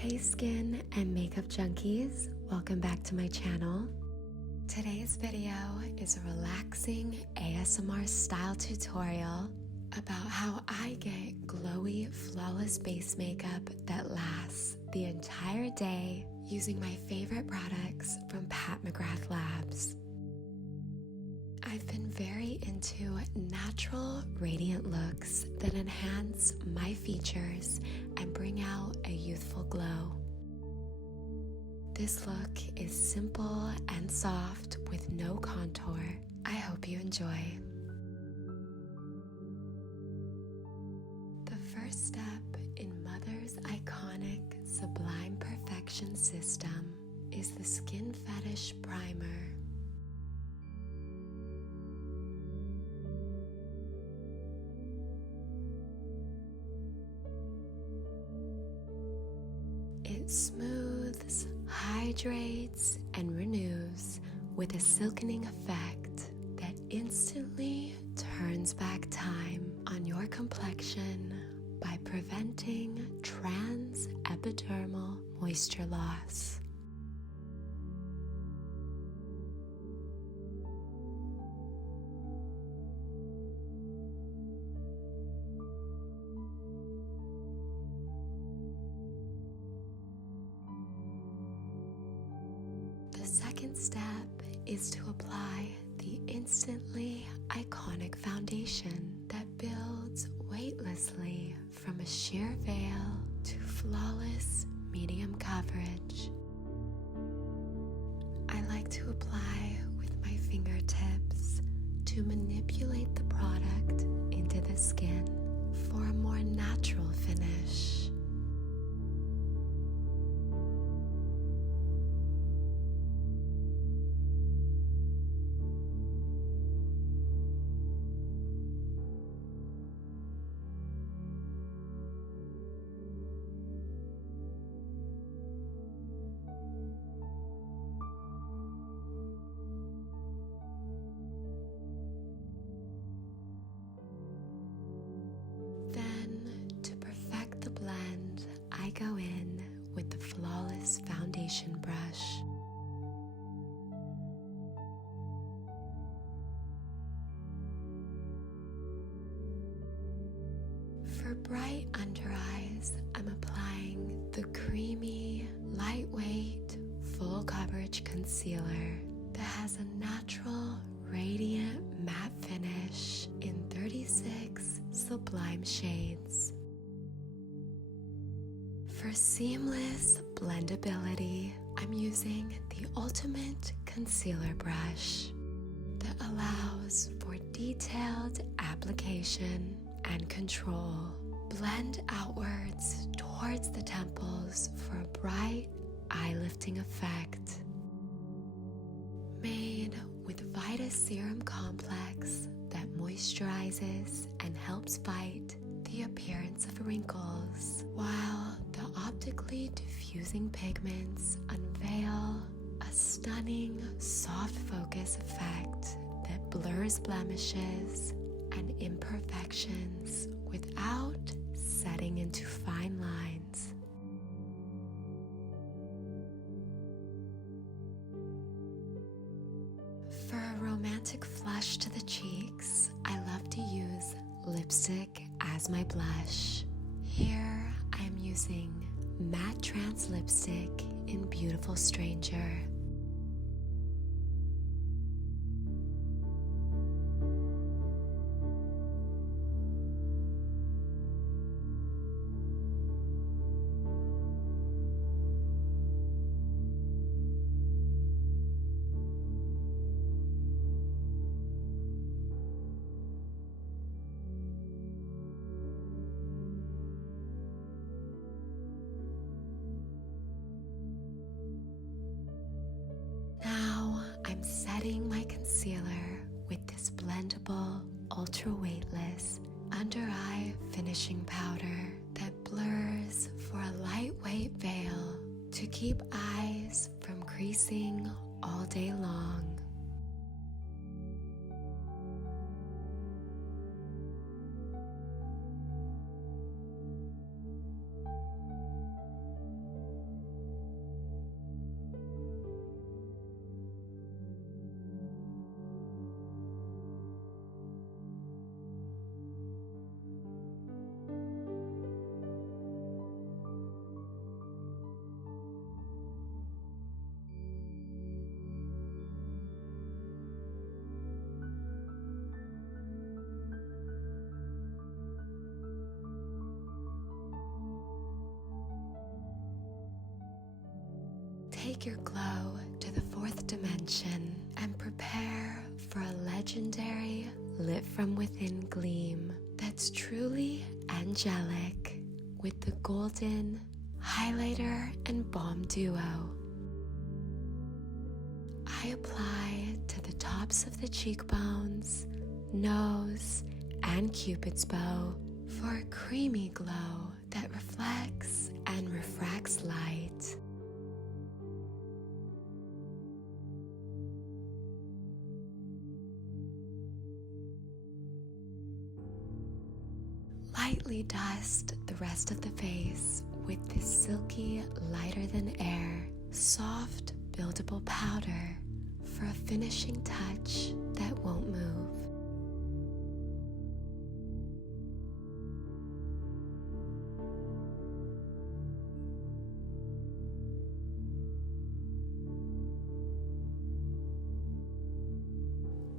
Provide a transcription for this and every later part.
Hey skin and makeup junkies, welcome back to my channel. Today's video is a relaxing ASMR style tutorial about how I get glowy, flawless base makeup that lasts the entire day using my favorite products from McGrath Labs. I've been very into natural, radiant looks that enhance my features and bring out a youthful glow. This look is simple and soft with no contour. I hope you enjoy. The first step in Mother's iconic Sublime Perfection system is the Skin Fetish Primer. It smooths, hydrates, and renews with a silkening effect that instantly turns back time on your complexion by preventing trans-epidermal moisture loss. The second step is to apply the instantly iconic foundation that builds weightlessly from a sheer veil to flawless medium coverage. I like to apply with my fingertips to manipulate the product into the skin for a more natural finish. I go in with the flawless foundation brush. For bright under eyes, I'm applying the creamy, lightweight, full coverage concealer that has a natural, radiant matte finish in 36 sublime shades. For seamless blendability, I'm using the ultimate concealer brush that allows for detailed application and control. Blend outwards towards the temples for a bright, eye-lifting effect. Made with Vita Serum Complex that moisturizes and helps fight the appearance of wrinkles, while the optically diffusing pigments unveil a stunning soft focus effect that blurs blemishes and imperfections without setting into fine lines. For a romantic flush to the cheeks, I love to use lipstick as my blush. Here I am using Matte Trance lipstick in Beautiful Stranger. I'm setting my concealer with this blendable, ultra weightless under eye finishing powder that blurs for a lightweight veil to keep eyes from creasing all day long. take your glow to the fourth dimension and prepare for a legendary lit from within gleam that's truly angelic with the golden highlighter and balm duo. I apply to the tops of the cheekbones, nose, and Cupid's bow for a creamy glow that reflects and refracts light. Lightly dust the rest of the face with this silky, lighter than air, soft, buildable powder for a finishing touch that won't move.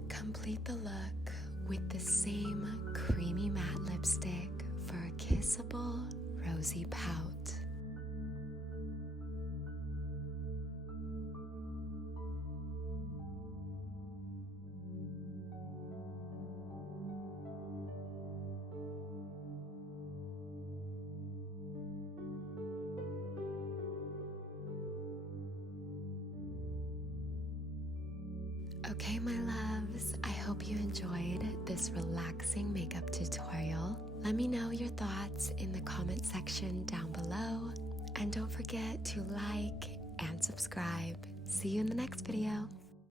Complete the look with the same creamy matte lipstick for a kissable, rosy pout. Okay, my loves, I hope you enjoyed this relaxing makeup tutorial. Let me know your thoughts in the comment section down below. And don't forget to like and subscribe. See you in the next video.